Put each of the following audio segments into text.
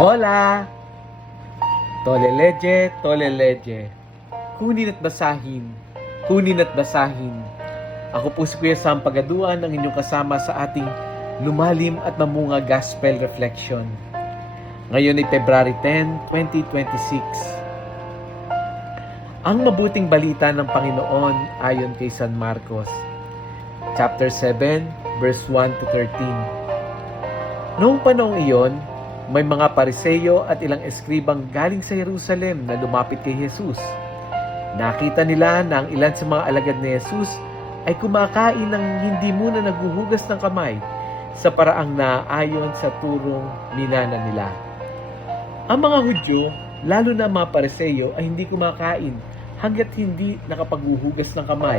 Hola! Toleleje, toleleje. Kunin at basahin. Kunin at basahin. Ako po si Kuya Sam Pagaduan, ang inyong kasama sa ating lumalim at mamunga Gospel Reflection. Ngayon ay February 10, 2026. Ang mabuting balita ng Panginoon ayon kay San Marcos, chapter 7, verse 1 to 13. Noong panahong iyon, may mga Pariseyo at ilang eskribang galing sa Jerusalem na lumapit kay Jesus. Nakita nila na ang ilan sa mga alagad ni Jesus ay kumakain ng hindi muna naghuhugas ng kamay sa paraang naayon sa turong minana nila. Ang mga Hudyo, lalo na mga Pariseyo, ay hindi kumakain hanggat hindi nakapaghuhugas ng kamay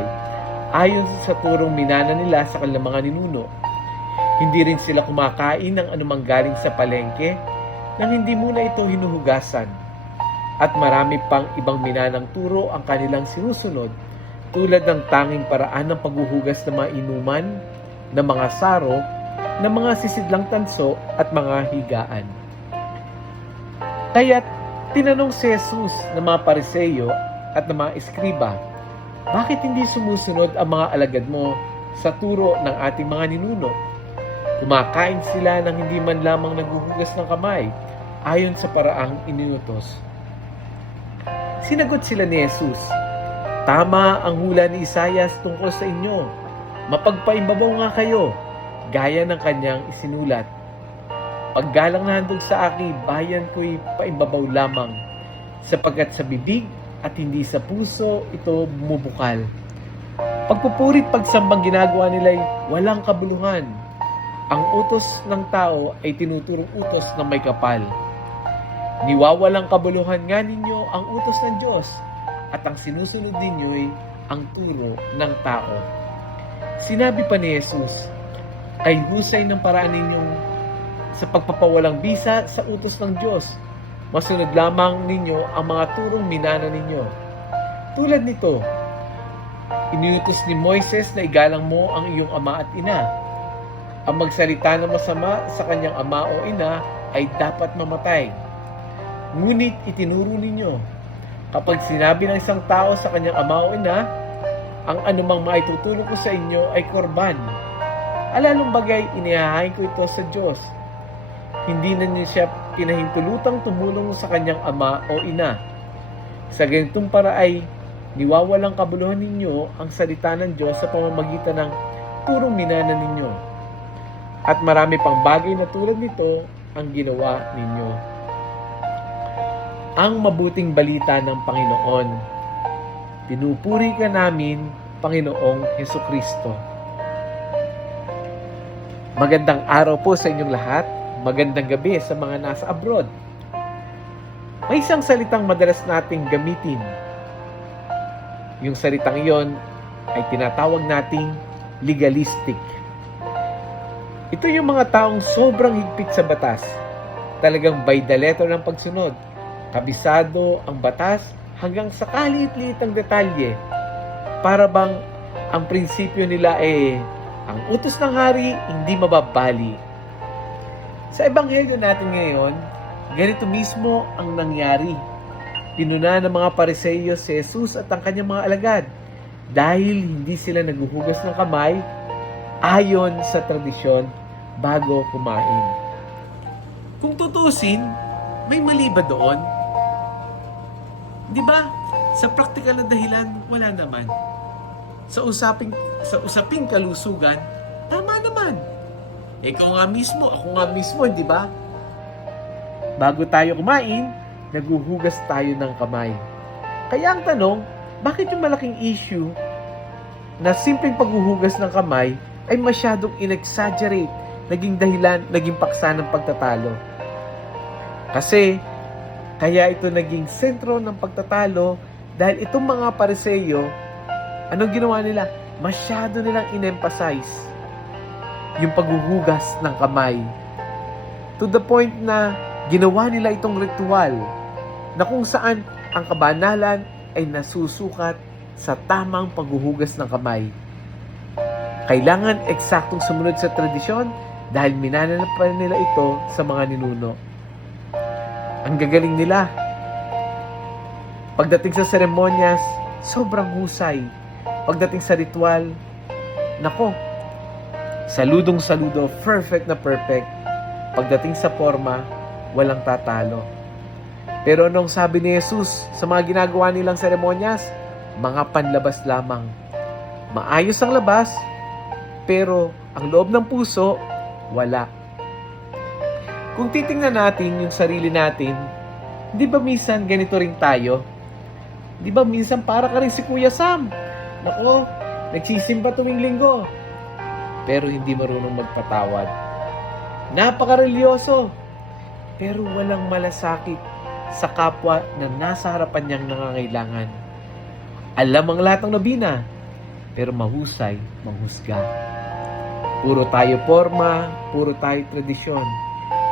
ayon sa turong minana nila sa kanilang mga ninuno. Hindi rin sila kumakain ng anumang galing sa palengke nang hindi muna ito hinuhugasan. At marami pang ibang minanang turo ang kanilang sinusunod, tulad ng tanging paraan ng paghuhugas ng mga inuman, ng mga saro, ng mga sisidlang tanso at mga higaan. Kaya't tinanong si Jesus ng mga Pariseyo at ng mga eskriba, bakit hindi sumusunod ang mga alagad mo sa turo ng ating mga ninuno? Kumakain sila ng hindi man lamang naghuhugas ng kamay ayon sa paraang iniutos. Sinagot sila ni Jesus, tama ang hula ni Isaias tungkol sa inyo. Mapagpaimbabaw nga kayo, gaya ng kanyang isinulat. Paggalang na handog sa akin, bayan ko'y paimbabaw lamang, sapagkat sa bibig at hindi sa puso ito bumubukal. Pagpupurit pagsambang ginagawa nila'y walang kabuluhan. Ang utos ng tao ay tinuturong utos ng may kapal. Niwawalang kabuluhan nga ninyo ang utos ng Diyos at ang sinusunod ninyo'y ang turo ng tao. Sinabi pa ni Jesus, kay husay ng paraan ninyong sa pagpapawalang bisa sa utos ng Diyos, masunod lamang ninyo ang mga turong minana ninyo. Tulad nito, iniutos ni Moises na igalang mo ang iyong ama at ina. Ang magsalita ng masama sa kanyang ama o ina ay dapat mamatay. Ngunit itinuro ninyo, kapag sinabi ng isang tao sa kanyang ama o ina, ang anumang maitutulong ko sa inyo ay korban. Alalong bagay, inihahain ko ito sa Diyos. Hindi na niyo siya pinahintulutang tumulong sa kanyang ama o ina. Sa ganitong para ay niwawalang kabuluhan ninyo ang salita ng Diyos sa pamamagitan ng turong minana ninyo. At marami pang bagay na tulad nito ang ginawa ninyo. Ang mabuting balita ng Panginoon. Pinupuri ka namin, Panginoong Hesukristo. Magandang araw po sa inyong lahat. Magandang gabi sa mga nasa abroad. May isang salitang madalas nating gamitin. Yung salitang iyon ay tinatawag nating legalistic. Ito yung mga taong sobrang higpit sa batas. Talagang by the letter ng pagsunod. Kabisado ang batas hanggang sa kaliit-liit ang detalye. Para bang ang prinsipyo nila ang utos ng hari hindi mababali. Sa ebanghelyo natin ngayon, ganito mismo ang nangyari. Pinuna ng mga Pariseyo si Jesus at ang kanyang mga alagad dahil hindi sila naghuhugas ng kamay ayon sa tradisyon bago kumain. Kung tutusin, may mali ba doon? Di ba? Sa praktikal na dahilan, wala naman. Sa usaping kalusugan, tama naman. Ikaw nga mismo, ako nga mismo, di ba? Bago tayo kumain, naghuhugas tayo ng kamay. Kaya ang tanong, bakit yung malaking issue na simpleng paghuhugas ng kamay ay masyadong in-exaggerate, naging dahilan, naging paksa ng pagtatalo? Kasi, kaya ito naging sentro ng pagtatalo dahil itong mga Pariseyo, anong ginawa nila? Masyado nilang in-emphasize yung paghuhugas ng kamay. To the point na ginawa nila itong ritual na kung saan ang kabanalan ay nasusukat sa tamang paghuhugas ng kamay. Kailangan eksaktong sumunod sa tradisyon dahil minananapan nila ito sa mga ninuno. Ang gagaling nila. Pagdating sa seremonyas, sobrang husay. Pagdating sa ritual, nako, saludong-saludo, perfect na perfect. Pagdating sa forma, walang tatalo. Pero anong sabi ni Jesus sa mga ginagawa nilang seremonyas? Mga panlabas lamang. Maayos ang labas, pero ang loob ng puso, wala. Kung titingnan natin yung sarili natin, di ba minsan ganito rin tayo? Di ba minsan para ka rin si Kuya Sam? Nako, nagsisimba tuwing linggo, pero hindi marunong magpatawad. Napaka-religyoso, pero walang malasakit sa kapwa na nasa harapan niyang nangangailangan. Alam ang lahat ng nobina, pero mahusay manghusga. Puro tayo forma, puro tayo tradisyon,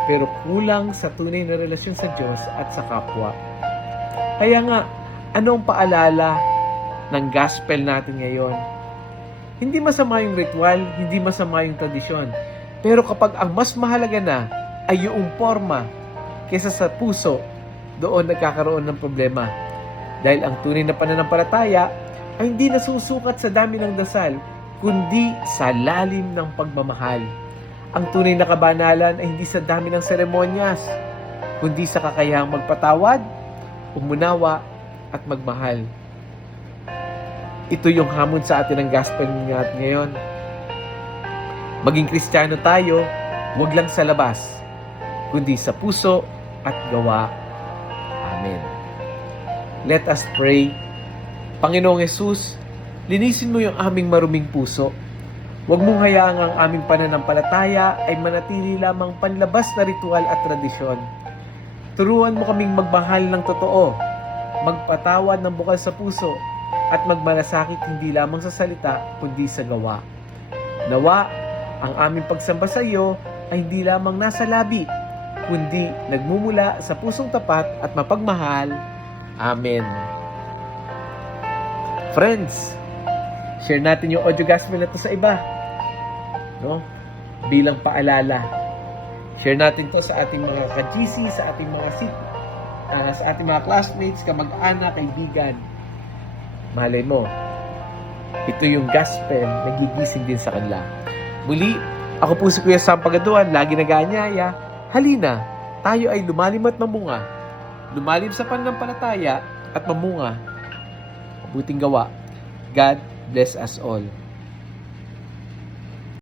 pero kulang sa tunay na relasyon sa Diyos at sa kapwa. Kaya nga, anong paalala ng gospel natin ngayon? Hindi masama yung ritual, hindi masama yung tradisyon. Pero kapag ang mas mahalaga na ay yung forma kaysa sa puso, doon nagkakaroon ng problema. Dahil ang tunay na pananampalataya ay hindi nasusukat sa dami ng dasal, kundi sa lalim ng pagmamahal. Ang tunay na kabanalan ay hindi sa dami ng seremonyas, kundi sa kakayahang magpatawad, umunawa, at magmahal. Ito yung hamon sa atin ng gospel natin ngayon. Maging Kristiyano tayo, huwag lang sa labas, kundi sa puso at gawa. Amen. Let us pray. Panginoong Hesus, linisin mo yung aming maruming puso. Huwag mong hayaang ang aming pananampalataya ay manatili lamang panlabas na ritual at tradisyon. Turuan mo kaming magmahal ng totoo, magpatawad ng bukal sa puso, at magmalasakit hindi lamang sa salita, kundi sa gawa. Nawa, ang aming pagsamba sa iyo ay hindi lamang nasa labi, kundi nagmumula sa pusong tapat at mapagmahal. Amen. Friends, share natin yung audio gospel na to sa iba. No? Bilang paalala. Share natin to sa ating mga ka-GC, sa ating mga sa ating mga classmates, kamag-anak, kaibigan. Malay mo, ito yung gospel na gigising din sa kanila. Muli, ako po si Kuya Sam Pagaduan, lagi nag-aanyaya. Halina, tayo ay lumalim at mamunga. Lumalim sa pananampalataya at mamunga. Mabuting gawa. God bless us all.